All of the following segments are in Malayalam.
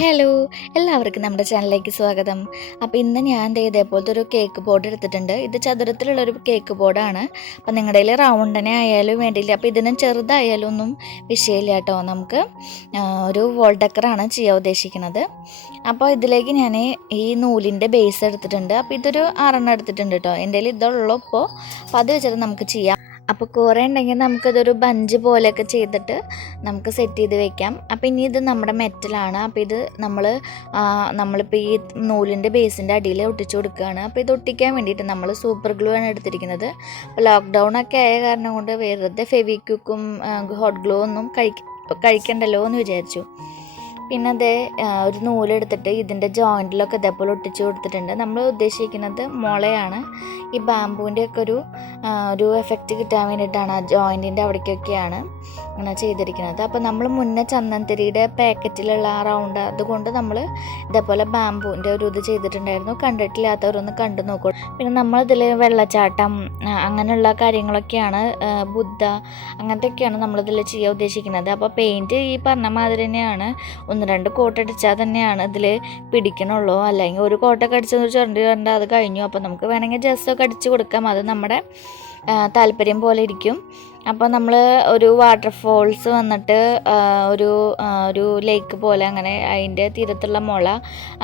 ഹലോ, എല്ലാവർക്കും നമ്മുടെ ചാനലിലേക്ക് സ്വാഗതം. അപ്പോൾ ഇന്ന് ഞാൻ ഇതേപോലത്തെ ഒരു കേക്ക് ബോർഡ് എടുത്തിട്ടുണ്ട്. ഇത് ചതുരത്തിലുള്ളൊരു കേക്ക് ബോർഡാണ്. അപ്പോൾ നിങ്ങളുടെ കയ്യിൽ റൗണ്ടനെ ആയാലും വേണ്ടിയില്ല. അപ്പോൾ ഇതിനും ചെറുതായാലും ഒന്നും വിഷയമില്ല കേട്ടോ. നമുക്ക് ഒരു വോൾ ഡെക്കറാണ് ചെയ്യാൻ ഉദ്ദേശിക്കുന്നത്. അപ്പോൾ ഇതിലേക്ക് ഞാൻ ഈ നൂലിൻ്റെ ബേസ് എടുത്തിട്ടുണ്ട്. അപ്പോൾ ഇതൊരു 6 എടുത്തിട്ടുണ്ട് കേട്ടോ. എൻ്റെ കയ്യിൽ ഇതുള്ളൂ ഇപ്പോൾ. അപ്പോൾ അത് വെച്ചിട്ട് നമുക്ക് ചെയ്യാം. അപ്പോൾ കുറേ ഉണ്ടെങ്കിൽ നമുക്കിതൊരു ബഞ്ച് പോലെയൊക്കെ ചെയ്തിട്ട് നമുക്ക് സെറ്റ് ചെയ്ത് വെക്കാം. അപ്പോൾ ഇനി ഇത് നമ്മുടെ മെറ്റലാണ്. അപ്പോൾ ഇത് നമ്മളിപ്പോൾ ഈ നൂലിൻ്റെ ബേസിൻ്റെ അടിയിൽ ഒട്ടിച്ചു കൊടുക്കുകയാണ്. അപ്പോൾ ഇത് ഒട്ടിക്കാൻ വേണ്ടിയിട്ട് നമ്മൾ സൂപ്പർ ഗ്ലൂ ആണ് എടുത്തിരിക്കുന്നത്. അപ്പോൾ ലോക്ക്ഡൗൺ ഒക്കെ ആയ കാരണം കൊണ്ട് വെറുതെ ഫെവിക്വിക്കും ഹോട്ട് ഗ്ലൂ ഒന്നും കഴിക്കണ്ടല്ലോ എന്ന് വിചാരിച്ചു. പിന്നെ അതേ ഒരു നൂലെടുത്തിട്ട് ഇതിൻ്റെ ജോയിൻറ്റിലൊക്കെ ഇതേപോലെ ഒട്ടിച്ച് കൊടുത്തിട്ടുണ്ട്. നമ്മൾ ഉദ്ദേശിക്കുന്നത് മുളയാണ്. ഈ ബാമ്പൂവിൻ്റെ ഒക്കെ ഒരു എഫക്റ്റ് കിട്ടാൻ വേണ്ടിയിട്ടാണ് ആ ജോയിൻറ്റിൻ്റെ അവിടേക്കൊക്കെയാണ് ഇങ്ങനെ ചെയ്തിരിക്കുന്നത്. അപ്പോൾ നമ്മൾ മുന്നേ ചന്ദനത്തിരിയുടെ പാക്കറ്റിലുള്ള ആ റൗണ്ട് അതുകൊണ്ട് നമ്മൾ ഇതേപോലെ ബാമ്പൂവിൻ്റെ ഒരു ഇത് ചെയ്തിട്ടുണ്ടായിരുന്നു. കണ്ടിട്ടില്ലാത്തവരൊന്ന് കണ്ടു നോക്കൂ. പിന്നെ നമ്മളിതിൽ വെള്ളച്ചാട്ടം അങ്ങനെയുള്ള കാര്യങ്ങളൊക്കെയാണ്, ബുദ്ധ അങ്ങനത്തെയൊക്കെയാണ് നമ്മളിതിൽ ചെയ്യാൻ ഉദ്ദേശിക്കുന്നത്. അപ്പോൾ പെയിൻറ്റ് ഈ പറഞ്ഞ മാതിരി തന്നെയാണ്. 1-2 കോട്ടടിച്ചാൽ തന്നെയാണ് ഇതിൽ പിടിക്കണുള്ളൂ. അല്ലെങ്കിൽ ഒരു കോട്ടൊക്കെ അടിച്ചെന്ന് ചുരണ്ടി കണ്ടാൽ അത് കഴിഞ്ഞു. അപ്പോൾ നമുക്ക് വേണമെങ്കിൽ ജസ്റ്റൊക്കെ അടിച്ച് കൊടുക്കാം. അത് നമ്മുടെ താല്പര്യം പോലെ ഇരിക്കും. അപ്പോൾ നമ്മൾ ഒരു വാട്ടർഫോൾസ് വന്നിട്ട് ഒരു ലേക്ക് പോലെ അങ്ങനെ അതിൻ്റെ തീരത്തുള്ള മുള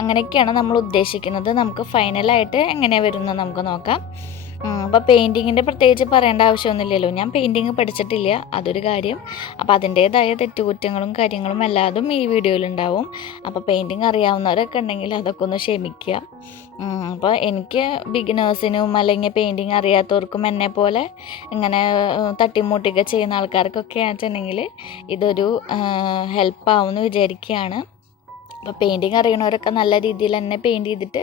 അങ്ങനെയൊക്കെയാണ് നമ്മൾ ഉദ്ദേശിക്കുന്നത്. നമുക്ക് ഫൈനലായിട്ട് എങ്ങനെയാണ് വരുന്നത് നമുക്ക് നോക്കാം. അപ്പോൾ പെയിൻറ്റിങ്ങിൻ്റെ പ്രത്യേകിച്ച് പറയേണ്ട ആവശ്യമൊന്നുമില്ലല്ലോ. ഞാൻ പെയിൻറ്റിങ് പഠിച്ചിട്ടില്ല, അതൊരു കാര്യം. അപ്പോൾ അതിൻ്റേതായ തെറ്റുകുറ്റങ്ങളും കാര്യങ്ങളും എല്ലാതും ഈ വീഡിയോയിലുണ്ടാവും. അപ്പോൾ പെയിൻറ്റിങ് അറിയാവുന്നവരൊക്കെ ഉണ്ടെങ്കിൽ അതൊക്കെ ഒന്ന് ക്ഷമിക്കുക. അപ്പോൾ എനിക്ക് ബിഗിനേഴ്സിനും അല്ലെങ്കിൽ പെയിൻറ്റിങ് അറിയാത്തവർക്കും എന്നെ പോലെ ഇങ്ങനെ തട്ടിമുട്ടിയൊക്കെ ചെയ്യുന്ന ആൾക്കാർക്കൊക്കെ ആണെന്നുണ്ടെങ്കിൽ ഇതൊരു ഹെൽപ്പാവുമെന്ന് വിചാരിക്കുകയാണ്. അപ്പോൾ പെയിൻറ്റിങ് അറിയണവരൊക്കെ നല്ല രീതിയിൽ തന്നെ പെയിൻറ്റ് ചെയ്തിട്ട്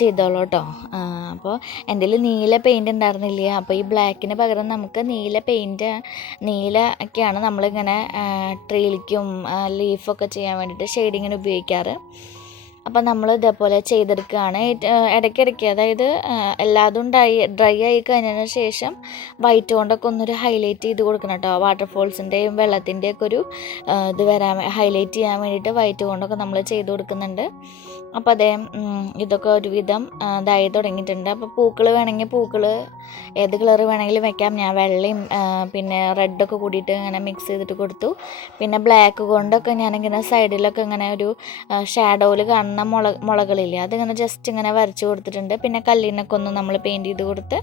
ചെയ്തോളൂ കേട്ടോ. അപ്പോൾ എൻ്റെ കയ്യിൽ നീല പെയിൻറ്റ് ഉണ്ടായിരുന്നില്ല. അപ്പോൾ ഈ ബ്ലാക്കിന് പകരം നമുക്ക് നീല ഒക്കെയാണ് നമ്മളിങ്ങനെ ട്രീലിക്കും ലീഫൊക്കെ ചെയ്യാൻ വേണ്ടിയിട്ട് ഷെയ്ഡിങ്ങിന് ഉപയോഗിക്കാറ്. അപ്പോൾ നമ്മൾ ഇതേപോലെ ചെയ്തെടുക്കുകയാണ്. ഇടയ്ക്കിടയ്ക്ക് അതായത് എല്ലാതും ഡ്രൈ ആയി കഴിഞ്ഞതിന് ശേഷം വൈറ്റ് കൊണ്ടൊക്കെ ഒന്നൊരു ഹൈലൈറ്റ് ചെയ്ത് കൊടുക്കണം കേട്ടോ. വാട്ടർഫോൾസിൻ്റെയും വെള്ളത്തിൻ്റെയൊക്കെ ഒരു ഇത് ഹൈലൈറ്റ് ചെയ്യാൻ വേണ്ടിയിട്ട് വൈറ്റ് കൊണ്ടൊക്കെ നമ്മൾ ചെയ്ത് കൊടുക്കുന്നുണ്ട്. അപ്പോൾ ഇതൊക്കെ ഒരുവിധം ഇതായി തുടങ്ങിയിട്ടുണ്ട്. അപ്പോൾ പൂക്കൾ വേണമെങ്കിൽ ഏത് കളർ വേണമെങ്കിലും വെക്കാം. ഞാൻ വെള്ളയും പിന്നെ റെഡൊക്കെ കൂടിയിട്ട് ഇങ്ങനെ മിക്സ് ചെയ്തിട്ട് കൊടുത്തു. പിന്നെ ബ്ലാക്ക് കൊണ്ടൊക്കെ ഞാനിങ്ങനെ സൈഡിലൊക്കെ ഇങ്ങനെ ഒരു ഷാഡോയിൽ കാണുന്ന മുളകളില്ലേ, അതിങ്ങനെ ജസ്റ്റ് ഇങ്ങനെ വരച്ച് കൊടുത്തിട്ടുണ്ട്. പിന്നെ കല്ലിനൊക്കെ ഒന്ന് നമ്മൾ പെയിൻറ്റ് ചെയ്ത് കൊടുത്ത്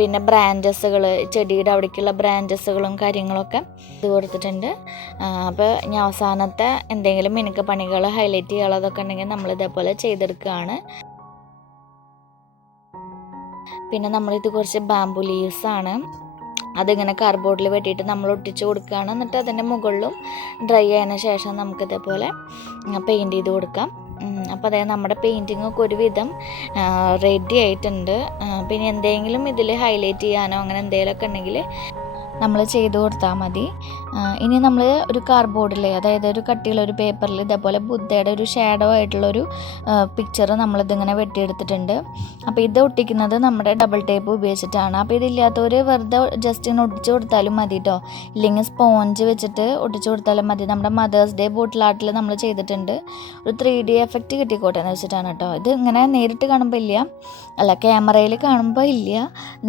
പിന്നെ ബ്രാഞ്ചസുകൾ, ചെടിയുടെ അവിടേക്കുള്ള ബ്രാഞ്ചസുകളും കാര്യങ്ങളൊക്കെ ഇത് കൊടുത്തിട്ടുണ്ട്. അപ്പോൾ ഞാൻ അവസാനത്തെ എന്തെങ്കിലും മിനുക്ക് പണികൾ ഹൈലൈറ്റ് ചെയ്യാനുള്ളതൊക്കെ ഉണ്ടെങ്കിൽ നമ്മൾ ഇതേപോലെ ചെയ്തെടുക്കുകയാണ്. പിന്നെ നമ്മളിത് കുറച്ച് ബാംബു ലീവ്സാണ്, അതിങ്ങനെ കാർഡ്ബോർഡിൽ വെട്ടിയിട്ട് നമ്മൾ ഒട്ടിച്ച് കൊടുക്കുകയാണ്. എന്നിട്ട് അതിൻ്റെ മുകളിലും ഡ്രൈ ആയതിനു ശേഷം നമുക്കിതേപോലെ പെയിൻറ്റ് ചെയ്ത് കൊടുക്കാം. അപ്പോൾ നമ്മുടെ പെയിൻറ്റിങ്ങൊക്കെ ഒരുവിധം റെഡി ആയിട്ടുണ്ട്. പിന്നെ എന്തെങ്കിലും ഇതിൽ ഹൈലൈറ്റ് ചെയ്യാനോ അങ്ങനെ എന്തെങ്കിലുമൊക്കെ ഉണ്ടെങ്കിൽ നമ്മൾ ചെയ്ത് കൊടുത്താൽ മതി. ഇനി നമ്മൾ ഒരു കാർഡ്ബോർഡിൽ, അതായത് ഒരു കട്ടിയുള്ള ഒരു പേപ്പറിൽ ഇതേപോലെ ബുദ്ധയുടെ ഒരു ഷാഡോ ആയിട്ടുള്ളൊരു പിക്ചർ നമ്മളിതിങ്ങനെ വെട്ടിയെടുത്തിട്ടുണ്ട്. അപ്പോൾ ഇത് ഒട്ടിക്കുന്നത് നമ്മുടെ ഡബിൾ ടേപ്പ് ഉപയോഗിച്ചിട്ടാണ്. അപ്പോൾ ഇതില്ലാത്തവർ വെറുതെ ജസ്റ്റ് ഇങ്ങനെ ഒട്ടിച്ച് കൊടുത്താലും മതി കേട്ടോ. ഇല്ലെങ്കിൽ സ്പോഞ്ച് വെച്ചിട്ട് ഒട്ടിച്ച് കൊടുത്താലും മതി. നമ്മുടെ മദേഴ്സ് ഡേ ബോട്ടിൽ ആർട്ടിൽ നമ്മൾ ചെയ്തിട്ടുണ്ട്. ഒരു 3D എഫക്റ്റ് കിട്ടിക്കോട്ടെ എന്ന് വെച്ചിട്ടാണ് കേട്ടോ. ഇത് ഇങ്ങനെ നേരിട്ട് കാണുമ്പോൾ ക്യാമറയിൽ കാണുമ്പോൾ ഇല്ല,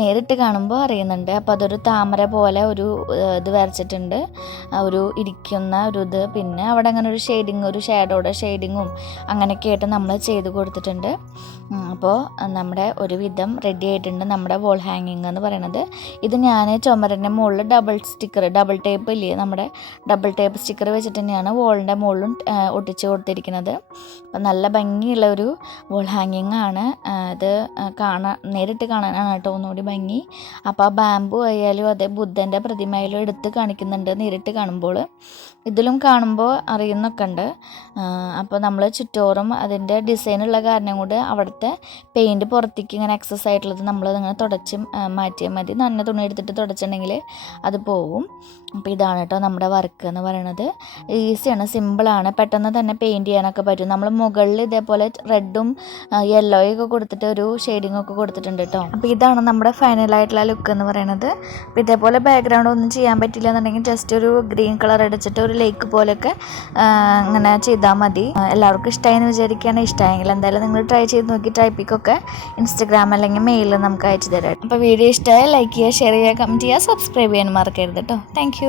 നേരിട്ട് കാണുമ്പോൾ അറിയുന്നുണ്ട്. അപ്പോൾ അതൊരു താമര പോലെ ഒരു ഇത് വരച്ചിട്ടുണ്ട്, ഒരു ഇരിക്കുന്ന ഒരു ഇത്. പിന്നെ അവിടെ അങ്ങനെ ഒരു ഒരു ഷാഡോയുടെ ഷെയ്ഡിങ്ങും അങ്ങനെയൊക്കെ ആയിട്ട് നമ്മൾ ചെയ്ത് കൊടുത്തിട്ടുണ്ട്. അപ്പോൾ നമ്മുടെ ഒരുവിധം റെഡി ആയിട്ടുണ്ട് നമ്മുടെ വോൾ ഹാങ്ങിങ് എന്ന് പറയുന്നത്. ഇത് ഞാൻ ചുമരിൻ്റെ മുകളിൽ ഡബിൾ ടേപ്പ് ഇല്ലേ, നമ്മുടെ ഡബിൾ ടേപ്പ് സ്റ്റിക്കർ വെച്ചിട്ട് തന്നെയാണ് വോളിൻ്റെ മുകളിലും ഒട്ടിച്ച് കൊടുത്തിരിക്കുന്നത്. അപ്പം നല്ല ഭംഗിയുള്ള ഒരു വോൾ ഹാങ്ങിങ് ആണ്. ഇത് നേരിട്ട് കാണാനാണ് കേട്ടോ ഒന്നുകൂടി ഭംഗി. അപ്പോൾ ആ ബാമ്പു ആയാലും അതേ ബുദ്ധൻ്റെ പ്രതിമയിലും എടുത്ത് കാണിക്കുന്നുണ്ട് നേരിട്ട് കാണുമ്പോൾ. ഇതിലും കാണുമ്പോൾ അറിയുന്നൊക്കെ ഉണ്ട്. അപ്പോൾ നമ്മൾ ചുറ്റോറും അതിൻ്റെ ഡിസൈനുള്ള കാരണം കൊണ്ട് അവിടുത്തെ പെയിൻറ്റ് പുറത്തേക്ക് ഇങ്ങനെ എക്സസ് ആയിട്ടുള്ളത് നമ്മളിങ്ങനെ തുടച്ച് മാറ്റിയാൽ മതി. നന്ന തുണി എടുത്തിട്ട് തുടച്ചിട്ടുണ്ടെങ്കിൽ അത് പോവും. അപ്പോൾ ഇതാണ് കേട്ടോ നമ്മുടെ വർക്ക് എന്ന് പറയുന്നത്. ഈസിയാണ്, സിമ്പിളാണ്, പെട്ടെന്ന് തന്നെ പെയിൻറ്റ് ചെയ്യാനൊക്കെ പറ്റും. നമ്മൾ മുകളിൽ ഇതേപോലെ റെഡും യെല്ലോയൊക്കെ കൊടുത്തിട്ട് ഒരു ഷെയ്ഡിങ്ങൊക്കെ കൊടുത്തിട്ടുണ്ട് കേട്ടോ. അപ്പോൾ ഇതാണ് നമ്മുടെ ഫൈനലായിട്ടുള്ള ലുക്ക് എന്ന് പറയുന്നത്. അപ്പോൾ ഇതേപോലെ ബാക്ക്ഗ്രൗണ്ട് ഒന്നും ചെയ്യാൻ പറ്റില്ല എന്നുണ്ടെങ്കിൽ ജസ്റ്റ് ഒരു ഗ്രീൻ കളർ അടിച്ചിട്ട് ഒരു ലേക്ക് പോലെയൊക്കെ ഇങ്ങനെ ചെയ്താൽ മതി. എല്ലാവർക്കും ഇഷ്ടമായെന്ന് വിചാരിക്കുകയാണ്. ഇഷ്ടമായെങ്കിൽ എന്തായാലും നിങ്ങൾ ട്രൈ ചെയ്ത് നോക്കി. ടൈപ്പിക്കൊക്കെ ഇൻസ്റ്റഗ്രാം അല്ലെങ്കിൽ മെയിലിൽ നമുക്ക് അയച്ചു തരാം. അപ്പോൾ വീഡിയോ ഇഷ്ടമായ ലൈക്ക് ചെയ്യുക, ഷെയർ ചെയ്യുക, കമൻറ്റ് ചെയ്യുക, സബ്സ്ക്രൈബ് ചെയ്യാൻ മറക്കരുത് കേട്ടോ. താങ്ക്